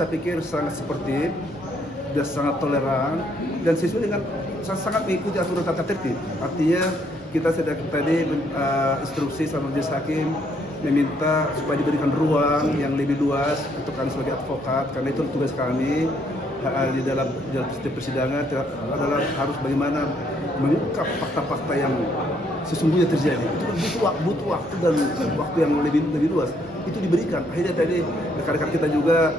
Saya pikir sangat sportif, dan sangat toleran, dan sesuai dengan sangat mengikuti aturan tata tertib. Artinya kita sudah tadi instruksi sama majelis hakim meminta supaya diberikan ruang yang lebih luas untuk kami sebagai advokat, karena itu tugas kami di dalam setiap persidangan adalah harus bagaimana mengungkap fakta-fakta yang sesungguhnya terjadi. Itu kan butuh waktu dan waktu yang lebih luas. Itu diberikan. Akhirnya tadi rekan-rekan kita juga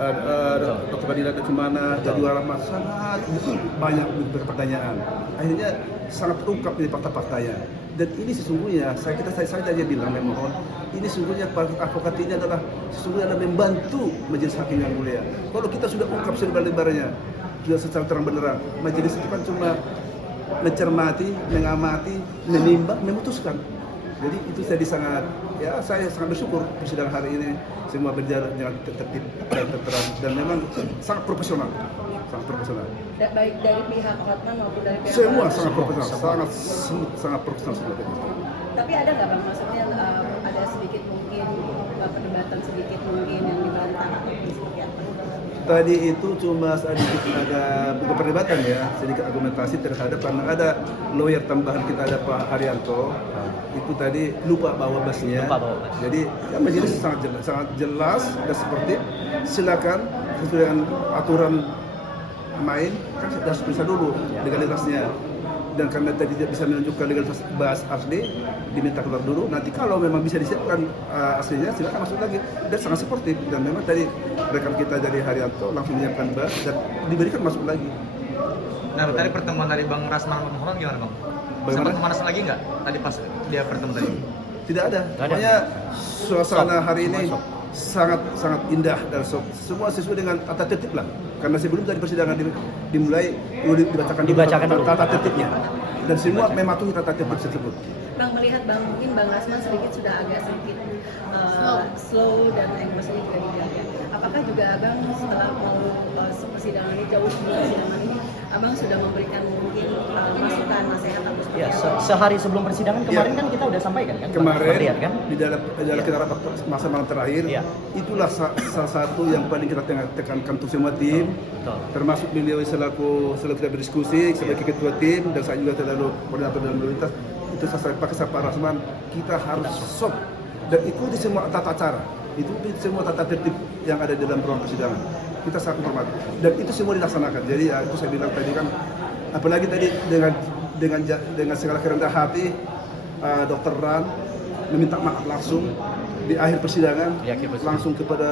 Dr. Fadilah dari mana, Jadi Rahmat sangat banyak pertanyaan. Akhirnya sangat terungkap di fakta-faktanya. Dan ini sesungguhnya saya tadi bilang memohon, ini sesungguhnya para advokat ini adalah membantu majelis hakim yang mulia. Kalau kita sudah ungkap selebar-lebarnya, sudah secara terang benderang, majelis itu kan cuma mencermati, mengamati, menimbang, memutuskan. Jadi itu saya sangat bersyukur persidangan hari ini semua berjalan dengan tertib dan terang dan memang sangat profesional. Baik dari pihak Hotman maupun dari pihak semua sangat profesional, sangat profesional semua. Tapi ada nggak Bang, maksudnya ada sedikit mungkin perdebatan sedikit mungkin yang dibantah atau seperti apa? Tadi itu cuma sedikit ada bukan perdebatan ya, sedikit argumentasi terhadap karena ada lawyer tambahan kita ada Pak Haryanto. Itu tadi lupa bawa basnya. Jadi ya majelis sangat jelas dan seperti silakan sesuai dengan aturan main kan sudah periksa dulu legalitasnya. Dan karena tadi tidak bisa menunjukkan legalitas bahas asli, diminta keluar dulu. Nanti kalau memang bisa disiapkan aslinya, silakan masuk lagi. Dan sangat sportif. Dan memang tadi rekan kita dari Haryanto langsung menyiapkan bahas dan diberikan masuk lagi. Nah, tadi pertemuan dari Bang Rasman sama Bang gimana Bang? Sempat pemanasan lagi nggak? Tadi pas dia pertemuan tadi? Tidak ada. Pokoknya suasana hari ini sangat indah dan semua sesuai dengan tata tertib lah. Karena sebelum tadi persidangan dimulai dibacakan dulu tata tertibnya dan semua mematuhi tata tertib tersebut. Bang melihat mungkin Bang Rasman sedikit slow dan emosinya juga dijaga. Apakah juga Abang setelah mau persidangan ini jauh sebelum persidangan ini Abang sudah memberikan mungkin masukan nasihat atau seperti apa? Sehari sebelum persidangan kemarin kan kita udah sampaikan kan? Kemarin kan? di dalam kita rapat masa malam terakhir, itulah salah satu yang paling kita tekankan untuk semua tim, termasuk beliau selaku kita berdiskusi sebagai ketua tim dan saya juga selalu koordinator dalam lalu lintas. Itu saya pakai Pak Rasman, kita harus soft dan ikuti semua tata cara, ikuti semua tata tertib yang ada di dalam ruang persidangan. Kita sangat hormati dan itu semua dilaksanakan. Jadi ya, itu saya bilang tadi kan, apalagi tadi dengan segala kerendahan hati, Dr. Ran meminta maaf langsung di akhir persidangan, langsung kepada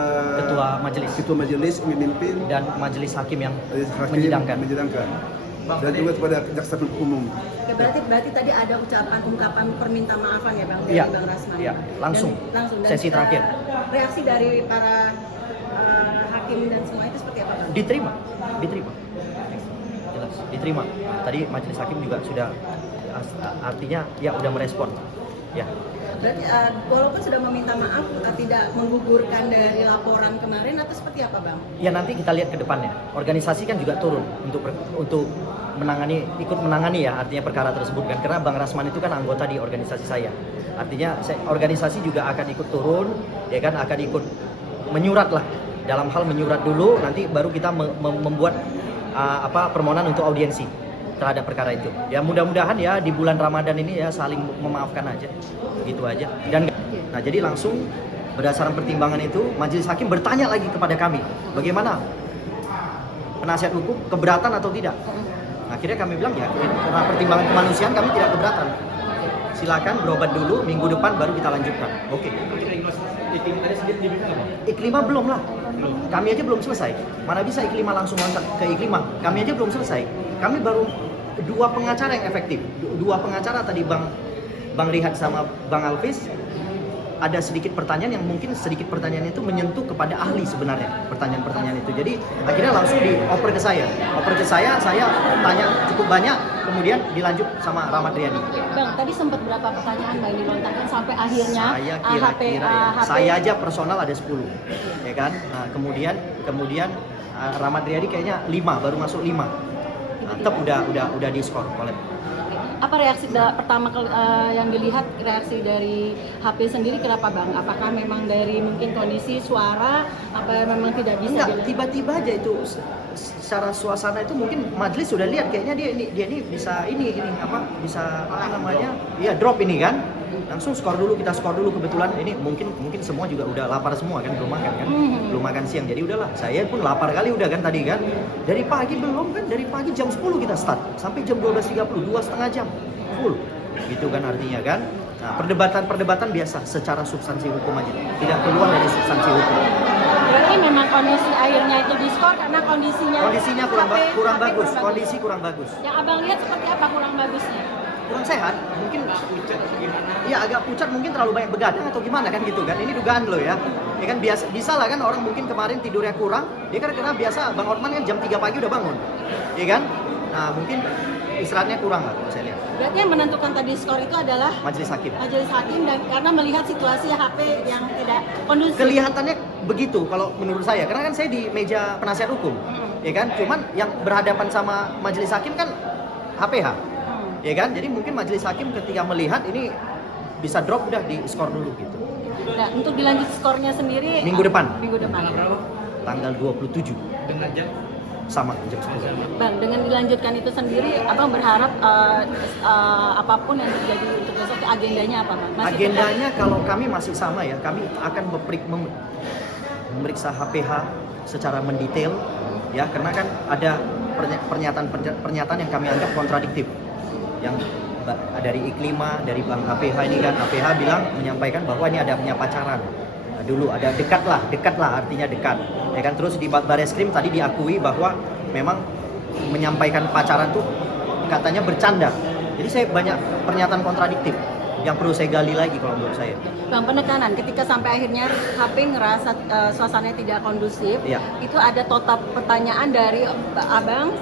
ketua majelis memimpin dan majelis hakim yang menyidangkan. Dan juga kepada jaksa penuntut umum. Berarti tadi ada ungkapan perminta maafan ya Bang dari Bang Rasman. Iya, langsung. Dan sesi terakhir. Reaksi dari para hakim dan semua itu seperti apa Bang? Diterima. Jelas, diterima. Tadi majelis hakim juga sudah artinya ya udah merespon. Ya. Berarti walaupun sudah meminta maaf, tidak menggugurkan dari laporan kemarin atau seperti apa Bang? Ya nanti kita lihat ke depannya. Organisasi kan juga turun untuk ikut menangani ya artinya perkara tersebut kan, karena Bang Rasman itu kan anggota di organisasi saya. Artinya organisasi juga akan ikut turun, ya kan, akan ikut menyurat lah. Dalam hal menyurat dulu, nanti baru kita membuat permohonan untuk audiensi terhadap perkara itu. Ya mudah-mudahan ya di bulan Ramadan ini ya saling memaafkan aja, gitu aja. Dan nah jadi langsung berdasarkan pertimbangan itu majelis hakim bertanya lagi kepada kami, bagaimana penasihat hukum keberatan atau tidak. Akhirnya kami bilang ya karena pertimbangan kemanusiaan kami tidak keberatan. Silakan berobat dulu, minggu depan baru kita lanjutkan. Oke. Iklimah belum lah. Kami aja belum selesai. Mana bisa Iklimah langsung loncat ke Iklimah? Kami aja belum selesai. Kami baru 2 pengacara yang efektif. 2 pengacara tadi Bang Rihat sama Bang Alvis. Ada sedikit pertanyaan yang mungkin sedikit pertanyaan itu menyentuh kepada ahli sebenarnya, pertanyaan-pertanyaan itu. Jadi akhirnya langsung dioper ke saya. Saya tanya cukup banyak, kemudian dilanjut sama Rahmat Riyadi. Bang, tadi sempat berapa pertanyaan Bang dilontarkan sampai akhirnya saya kira-kira saya aja personal ada 10, ya kan. Nah, kemudian Rahmat Riyadi kayaknya 5, baru masuk 5. Tetap udah di skor oleh. Apa reaksi pertama yang dilihat, reaksi dari HP sendiri kenapa Bang? Apakah memang dari mungkin kondisi suara, apa memang tidak bisa? Enggak, tiba-tiba aja itu secara suasana itu mungkin majelis sudah lihat kayaknya dia ini bisa bisa apa namanya? Iya, drop ini kan. Langsung kita skor dulu kebetulan ini mungkin semua juga udah lapar semua kan, belum makan kan. Belum makan siang. Jadi udahlah, saya pun lapar kali udah kan tadi kan. Dari pagi belum kan, dari pagi jam 10 kita start sampai jam 12.30, 2,5 jam full. Gitu kan artinya kan. Nah, perdebatan biasa secara substansi hukum aja. Tidak keluar dari substansi hukum. Berarti memang kondisi akhirnya itu diskor karena kondisinya kurang bagus, kondisi kurang bagus. Yang Abang lihat seperti apa kurang bagusnya? Kurang sehat, mungkin ya agak pucat, mungkin terlalu banyak begadang atau gimana kan gitu kan. Ini dugaan lo ya. Ya kan bisa lah kan orang mungkin kemarin tidurnya kurang. Dia karena biasa Bang Otman kan jam 3 pagi udah bangun. Ya kan? Nah, mungkin istirahatnya kurang lah kalau saya lihat. Berarti yang menentukan tadi skor itu adalah Majelis hakim. Majelis hakim, dan karena melihat situasi HP yang tidak kondusif. Kelihatannya begitu kalau menurut saya, karena kan saya di meja penasihat hukum, ya kan. Cuman yang berhadapan sama majelis hakim kan HPH, ya kan. Jadi mungkin majelis hakim ketika melihat ini bisa drop udah di skor dulu gitu. Nah, untuk dilanjut skornya sendiri Minggu depan. Tanggal 27 Dengan jam sama jam 10. Bang, dengan dilanjutkan itu sendiri, Abang berharap apapun yang terjadi untuk besok agendanya apa Bang? Agendanya kalau kami masih sama ya, kami akan memeriksa HPH secara mendetail ya, karena kan ada pernyataan yang kami anggap kontradiktif yang dari Iklima, dari Bang HPH ini kan, HPH bilang menyampaikan bahwa ini ada punya pacaran. Nah, dulu ada dekat lah artinya dekat. Ya kan, terus di Bareskrim tadi diakui bahwa memang menyampaikan pacaran tuh katanya bercanda. Jadi saya banyak pernyataan kontradiktif yang perlu saya gali lagi kalau menurut saya. Bang, penekanan ketika sampai akhirnya HP ngerasa suasananya tidak kondusif, Ya. itu ada total pertanyaan dari Abang,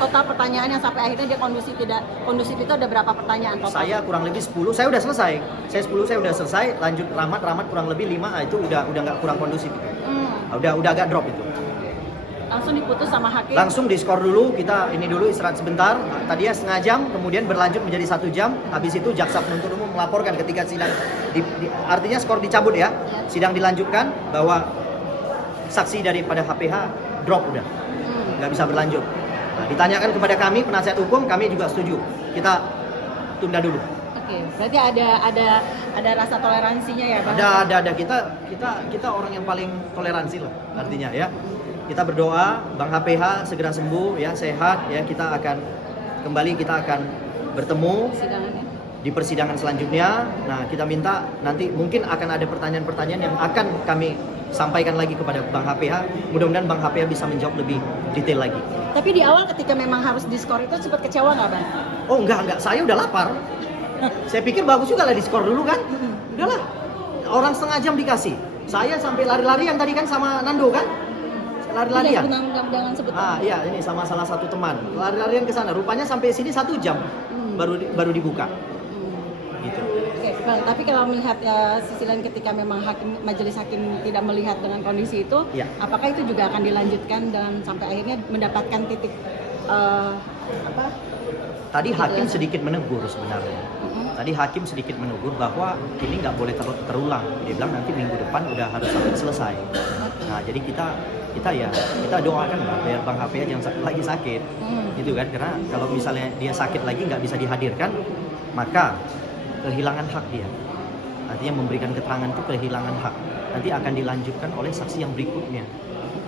total pertanyaan yang sampai akhirnya dia kondusif tidak kondusif itu ada berapa pertanyaan total? Saya kurang lebih 10, saya udah selesai. Saya 10 saya udah selesai, lanjut ramat kurang lebih 5, itu udah nggak kurang kondusif. Udah agak drop itu. Langsung diputus sama hakim. Langsung diskor dulu, kita ini dulu istirahat sebentar. Tadinya setengah jam, kemudian berlanjut menjadi 1 jam. Habis itu jaksa penuntut umum melaporkan ketika sidang artinya skor dicabut ya. Sidang dilanjutkan bahwa saksi daripada HPH drop udah. Nggak bisa berlanjut. Nah, ditanyakan kepada kami penasihat hukum, kami juga setuju. Kita tunda dulu. Oke, berarti ada rasa toleransinya ya, Bang? Ada kita orang yang paling toleransi lah artinya ya. Kita berdoa Bang HPH segera sembuh ya, sehat ya, kita akan bertemu Sidangannya. di persidangan selanjutnya. Nah, kita minta nanti mungkin akan ada pertanyaan-pertanyaan yang akan kami sampaikan lagi kepada Bang HPH. Mudah-mudahan Bang HPH bisa menjawab lebih detail lagi. Tapi di awal ketika memang harus diskor itu sempat kecewa nggak, Bang? Oh enggak, saya udah lapar. Saya pikir bagus juga lah diskor dulu kan. Udahlah, orang setengah jam dikasih. Saya sampai lari-larian tadi kan sama Nando kan. Lari-larian. Jangan sebut. Iya, ini sama salah satu teman. Lari-larian ke sana. Rupanya sampai sini 1 jam baru dibuka. Gitu. Oke, Bang, tapi kalau melihat sisi lain ketika memang majelis hakim tidak melihat dengan kondisi itu, Ya. apakah itu juga akan dilanjutkan dan sampai akhirnya mendapatkan titik Tadi hakim sedikit menegur sebenarnya. Tadi hakim sedikit menegur bahwa ini nggak boleh terulang. Dia bilang nanti minggu depan udah harus sampai selesai. Nah, jadi kita doakan lah biar Bang HPH jangan lagi sakit, gitu kan? Karena kalau misalnya dia sakit lagi nggak bisa dihadirkan, maka kehilangan hak dia. Artinya memberikan keterangan itu kehilangan hak. Nanti akan dilanjutkan oleh saksi yang berikutnya,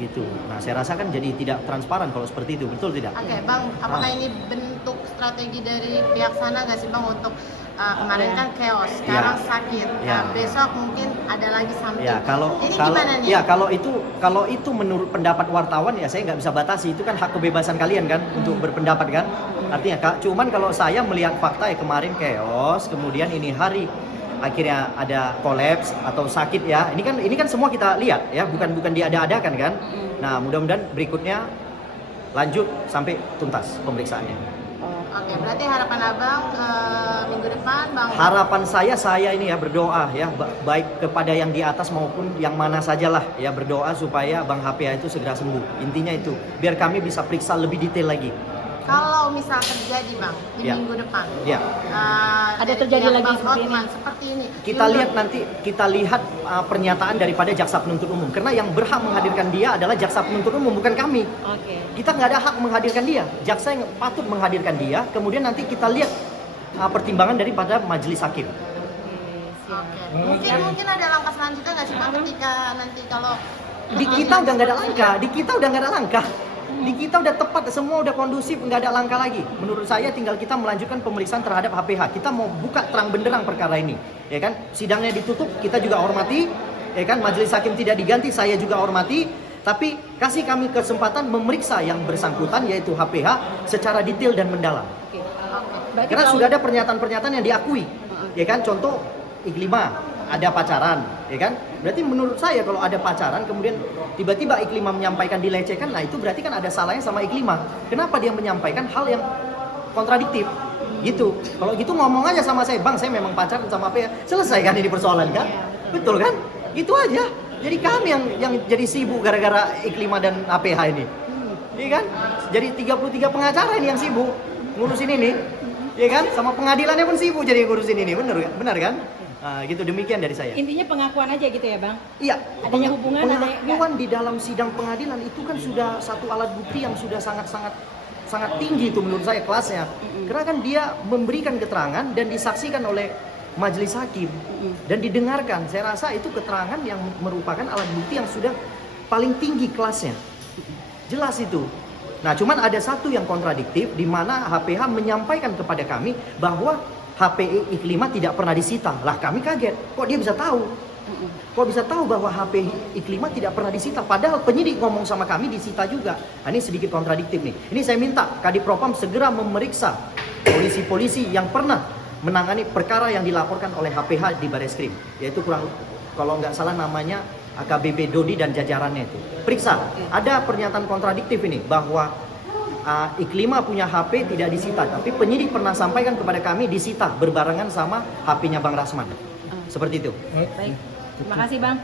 gitu. Nah, saya rasa kan jadi tidak transparan kalau seperti itu, betul tidak? Oke, Bang, apakah ini bentuk strategi dari pihak sana nggak sih Bang untuk kemarin kan chaos, sekarang sakit, besok mungkin ada lagi something. Ya, Gimana nih? Ya, kalau itu menurut pendapat wartawan ya saya nggak bisa batasi, itu kan hak kebebasan kalian kan untuk berpendapat kan. Artinya Kak, cuman kalau saya melihat fakta ya kemarin chaos, kemudian ini hari akhirnya ada kolaps atau sakit ya. Ini kan semua kita lihat ya, bukan diada-adakan kan. Nah, mudah-mudahan berikutnya lanjut sampai tuntas pemeriksaannya. Oke, berarti harapan Abang minggu depan Bang. Harapan saya ini ya berdoa ya, baik kepada yang di atas maupun yang mana sajalah ya, berdoa supaya Bang HPH itu segera sembuh. Intinya itu, biar kami bisa periksa lebih detail lagi Kalau misal terjadi Bang di Ya. minggu depan, Ya. Ada dari terjadi pihak lagi Bang seperti Hotman ini? seperti ini. Kita lihat nanti, kita lihat pernyataan daripada jaksa penuntut umum, karena yang berhak menghadirkan dia adalah jaksa penuntut umum, bukan kami. Oke. Kita nggak ada hak menghadirkan dia, jaksa yang patut menghadirkan dia. Kemudian nanti kita lihat pertimbangan daripada majelis hakim. Oke. Mungkin ada langkah selanjutnya nggak sih Bang ketika nanti kalau Di kita udah nggak ada langkah, di kita udah nggak ada langkah. Di kita udah tepat, semua udah kondusif, nggak ada langkah lagi. Menurut saya tinggal kita melanjutkan pemeriksaan terhadap HPH. Kita mau buka terang benderang perkara ini, ya kan? Sidangnya ditutup, kita juga hormati, ya kan? Majelis hakim tidak diganti, saya juga hormati. Tapi kasih kami kesempatan memeriksa yang bersangkutan yaitu HPH secara detail dan mendalam. Oke. Berarti Karena kalau- sudah ada pernyataan-pernyataan yang diakui, ya kan? Contoh Iklima ada pacaran, ya kan? Berarti menurut saya kalau ada pacaran kemudian tiba-tiba Iklima menyampaikan dilecehkan, nah itu berarti kan ada salahnya sama Iklima. Kenapa dia menyampaikan hal yang kontradiktif? Gitu. Kalau gitu ngomong aja sama saya, Bang, saya memang pacaran sama apa ya? Selesai kan ini persoalan kan? Betul kan? Gitu aja. Jadi kami yang jadi sibuk gara-gara Iklima dan APH ini. Iya kan? Jadi 33 pengacara ini yang sibuk ngurusin ini. Iya kan? Sama pengadilannya pun sibuk jadi ngurusin ini. Benar kan? Nah, gitu demikian dari saya. intinya pengakuan aja gitu ya Bang? Iya, Adanya hubungan, adanya pengakuan di dalam sidang pengadilan itu kan sudah satu alat bukti yang sudah sangat tinggi itu menurut saya kelasnya. Karena kan dia memberikan keterangan dan disaksikan oleh majelis hakim dan didengarkan. Saya rasa itu keterangan yang merupakan alat bukti yang sudah paling tinggi kelasnya. Jelas itu. Nah, cuman ada satu yang kontradiktif di mana HPH menyampaikan kepada kami bahwa HP Iklima tidak pernah disita. Lah kami kaget, kok dia bisa tahu? Kok bisa tahu bahwa HP Iklima tidak pernah disita? Padahal penyidik ngomong sama kami disita juga. Nah, ini sedikit kontradiktif nih. Ini saya minta Kadipropam segera memeriksa polisi-polisi yang pernah menangani perkara yang dilaporkan oleh HPH di Bareskrim. Yaitu kalau nggak salah namanya AKBP Dodi dan jajarannya itu. Periksa, ada pernyataan kontradiktif ini bahwa Iklima punya HP tidak disita, tapi penyidik pernah sampaikan kepada kami disita berbarengan sama HP-nya Bang Rasman. Seperti itu. Baik. Terima kasih Bang.